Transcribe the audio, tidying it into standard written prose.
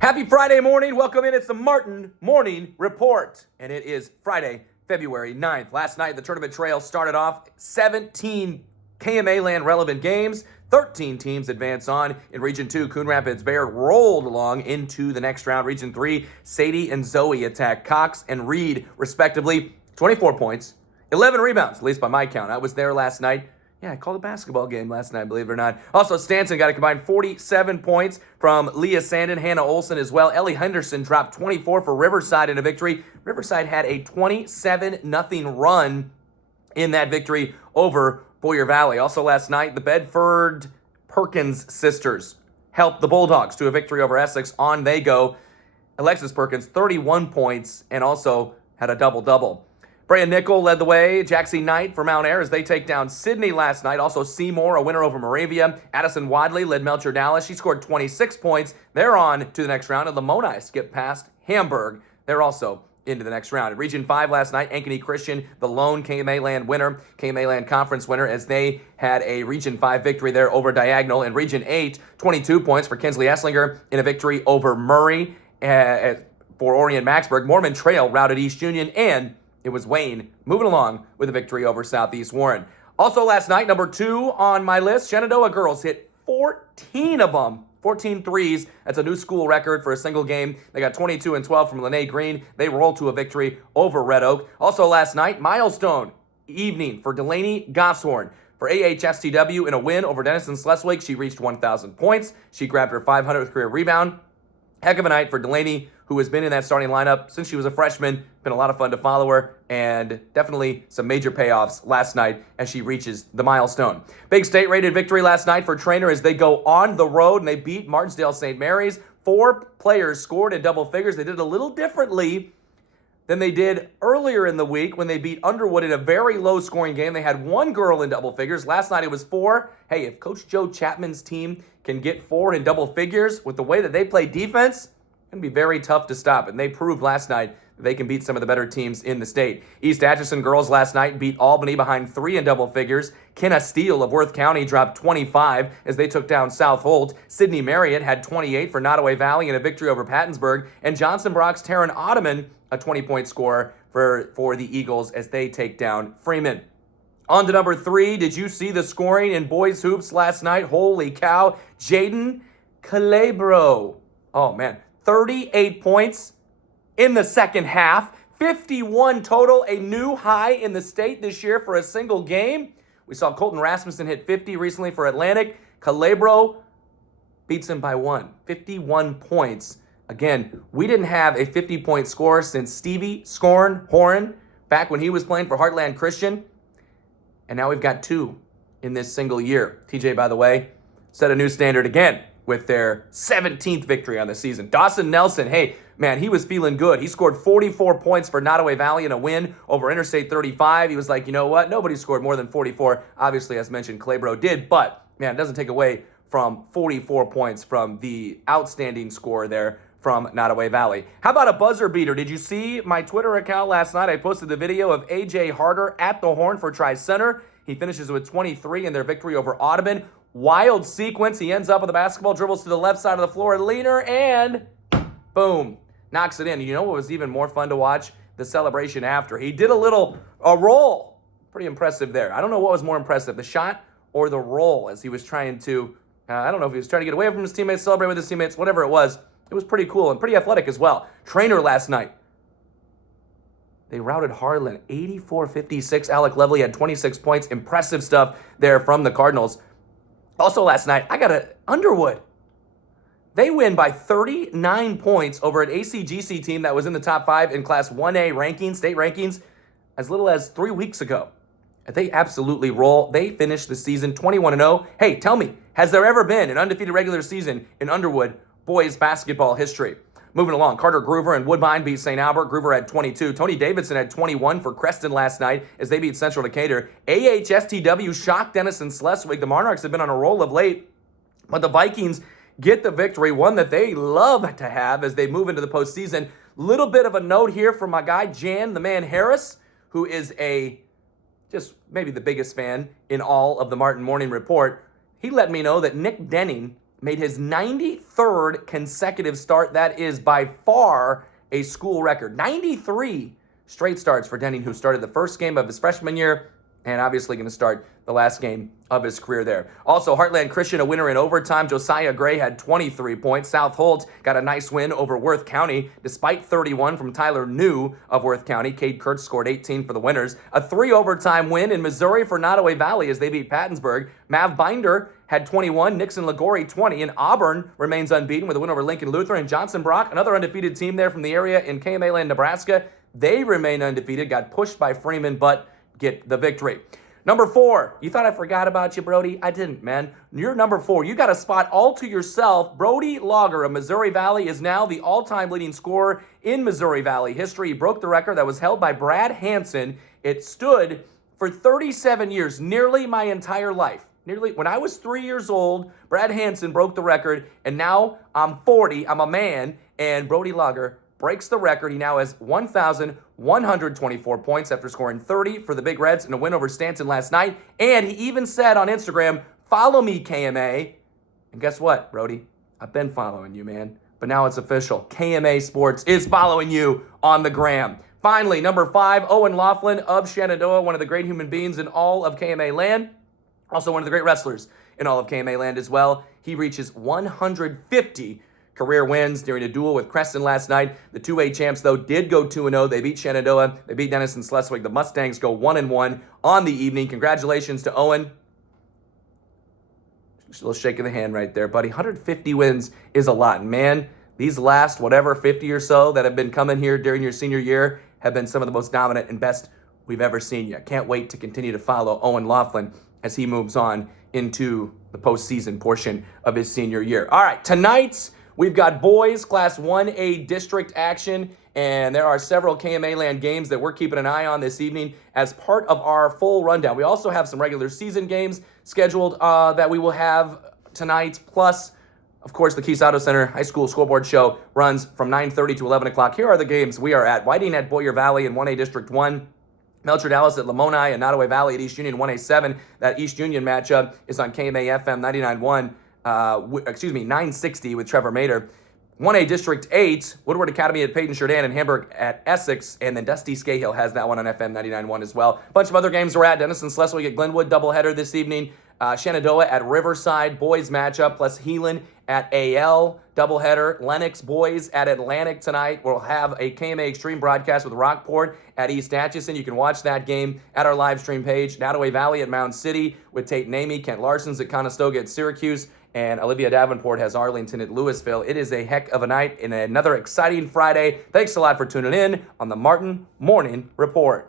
Happy Friday morning. Welcome in. It's the Martin Morning Report. And it is Friday, February 9th. Last night, the tournament trail started off 17 KMA land relevant games. 13 teams advance on. In Region 2, Coon Rapids Bayard rolled along into the next round. Region 3, Sadie and Zoe attacked Cox and Reed, respectively. 24 points, 11 rebounds, at least by my count. I was there last night. Yeah, I called a basketball game last night, believe it or not. Also, Stanson got a combined 47 points from Leah Sandin, Hannah Olson as well. Ellie Henderson dropped 24 for Riverside in a victory. Riverside had a 27-0 run in that victory over Boyer Valley. Also last night, the Bedford Perkins sisters helped the Bulldogs to a victory over Essex. On they go. Alexis Perkins, 31 points, and also had a double-double. Brian Nickel led the way. Jacksie Knight for Mount Ayr as they take down Sydney last night. Also Seymour, a winner over Moravia. Addison Wadley led Melcher Dallas. She scored 26 points. They're on to the next round. And Lamoni skip past Hamburg. They're also into the next round. In Region 5 last night, Ankeny Christian, the lone KMA Land winner, KMA Land Conference winner, as they had a Region 5 victory there over Diagonal. In Region 8, 22 points for Kinsley Esslinger in a victory over Murray for Orient Maxburg. Mormon Trail routed East Union, and it was Wayne moving along with a victory over Southeast Warren. Also last night, number 2 on my list, Shenandoah girls hit 14 of them. 14 threes. That's a new school record for a single game. They got 22 and 12 from Lene Green. They rolled to a victory over Red Oak. Also last night, milestone evening for Delaney Gosshorn. For AHSTW in a win over Denison Schleswig, she reached 1,000 points. She grabbed her 500th career rebound. Heck of a night for Delaney, who has been in that starting lineup since she was a freshman. Been a lot of fun to follow her, and definitely some major payoffs last night as she reaches the milestone. Big state-rated victory last night for Trainer as they go on the road and they beat Martinsdale St. Mary's. 4 players scored in double figures. They did it a little differently than they did earlier in the week when they beat Underwood in a very low-scoring game. They had 1 girl in double figures. Last night it was 4. Hey, if Coach Joe Chapman's team can get 4 in double figures with the way that they play defense, it's going to be very tough to stop. And they proved last night that they can beat some of the better teams in the state. East Atchison girls last night beat Albany behind 3 in double figures. Kenna Steele of Worth County dropped 25 as they took down South Holt. Sydney Marriott had 28 for Nottoway Valley in a victory over Pattonsburg. And Johnson Brock's Taryn Ottoman, a 20-point score for the Eagles as they take down Freeman. On to number 3. Did you see the scoring in boys hoops last night? Holy cow. Jaden Calabro. Oh, man. 38 points in the second half. 51 total, a new high in the state this year for a single game. We saw Colton Rasmussen hit 50 recently for Atlantic. Calabro beats him by 1. 51 points. Again, we didn't have a 50-point score since Stevie Horn back when he was playing for Heartland Christian. And now we've got 2 in this single year. TJ, by the way, set a new standard again with their 17th victory on the season. Dawson Nelson, hey, man, he was feeling good. He scored 44 points for Nottoway Valley in a win over Interstate 35. He was like, you know what? Nobody scored more than 44. Obviously, as mentioned, Calabro did, but, man, it doesn't take away from 44 points from the outstanding score there from Nottoway Valley. How about a buzzer beater? Did you see my Twitter account last night? I posted the video of A.J. Harder at the horn for Tri-Center. He finishes with 23 in their victory over Audubon. Wild sequence. He ends up with the basketball, dribbles to the left side of the floor, leaner, and boom, knocks it in. You know what was even more fun to watch? The celebration after. He did a roll. Pretty impressive there. I don't know what was more impressive, the shot or the roll, as he was trying to, I don't know if he was trying to get away from his teammates, celebrate with his teammates, whatever it was. It was pretty cool and pretty athletic as well. Trainer last night. They routed Harlan 84-56. Alec Lovely had 26 points. Impressive stuff there from the Cardinals. Also last night, I got Underwood. They win by 39 points over an ACGC team that was in the top 5 in Class 1A rankings, state rankings, as little as 3 weeks ago. They absolutely roll. They finished the season 21-0. Hey, tell me, has there ever been an undefeated regular season in Underwood boys basketball history? Moving along, Carter Groover and Woodbine beat St. Albert. Groover had 22. Tony Davidson had 21 for Creston last night as they beat Central Decatur. AHSTW shocked Denison Schleswig. The Monarchs have been on a roll of late, but the Vikings get the victory, one that they love to have as they move into the postseason. Little bit of a note here from my guy, Jan the Man Harris, who is just maybe the biggest fan in all of the Martin Morning Report. He let me know that Nick Denning made his 93rd consecutive start. That is by far a school record. 93 straight starts for Denning, who started the first game of his freshman year and obviously going to start the last game of his career there. Also, Heartland Christian, a winner in overtime. Josiah Gray had 23 points. South Holt got a nice win over Worth County, despite 31 from Tyler New of Worth County. Cade Kurtz scored 18 for the winners. A 3-overtime win in Missouri for Nottoway Valley as they beat Pattonsburg. Mav Binder had 21, Nixon Liguori 20, and Auburn remains unbeaten with a win over Lincoln Lutheran. And Johnson Brock, another undefeated team there from the area in KMA Land, Nebraska. They remain undefeated, got pushed by Freeman, but get the victory. Number 4, you thought I forgot about you, Brody? I didn't, man. You're number 4. You got a spot all to yourself. Brody Lager of Missouri Valley is now the all-time leading scorer in Missouri Valley history. He broke the record that was held by Brad Hansen. It stood for 37 years, nearly my entire life. When I was 3 years old, Brad Hansen broke the record, and now I'm 40, I'm a man, and Brody Lager breaks the record. He now has 1,124 points after scoring 30 for the Big Reds in a win over Stanton last night. And he even said on Instagram, "Follow me, KMA." And guess what, Brody? I've been following you, man. But now it's official. KMA Sports is following you on the gram. Finally, number 5, Owen Laughlin of Shenandoah, one of the great human beings in all of KMA land. Also one of the great wrestlers in all of KMA land as well. He reaches 150 career wins during a duel with Creston last night. The 2A champs, though, did go 2-0. They beat Shenandoah. They beat Denison Schleswig. The Mustangs go 1-1 on the evening. Congratulations to Owen. Just a little shake of the hand right there, buddy. 150 wins is a lot. And man, these last, 50 or so that have been coming here during your senior year have been some of the most dominant and best we've ever seen you. Can't wait to continue to follow Owen Laughlin as he moves on into the postseason portion of his senior year. All right, tonight's we've got boys Class 1A district action, and there are several KMA Land games that we're keeping an eye on this evening as part of our full rundown. We also have some regular season games scheduled that we will have tonight, plus, of course, the Keys Auto Center High School Scoreboard Show runs from 9:30 to 11 o'clock. Here are the games we are at. Whiting at Boyer Valley in 1A District 1. Melcher Dallas at Lamoni and Nottoway Valley at East Union 1A7. That East Union matchup is on KMA FM 99.1. 960 with Trevor Mader. 1A District 8, Woodward Academy at Peyton Sheridan and Hamburg at Essex, and then Dusty Scahill has that one on FM 99.1 as well. A bunch of other games we're at. Denison Schleswig at Glenwood, doubleheader this evening. Shenandoah at Riverside, boys matchup, plus Heelan at AL, doubleheader. Lennox boys at Atlantic tonight. We'll have a KMA Extreme broadcast with Rockport at East Atchison. You can watch that game at our live stream page. Nottoway Valley at Mound City with Tate and Amy. Kent Larson's at Conestoga at Syracuse. And Olivia Davenport has Arlington at Louisville. It is a heck of a night and another exciting Friday. Thanks a lot for tuning in on the Martin Morning Report.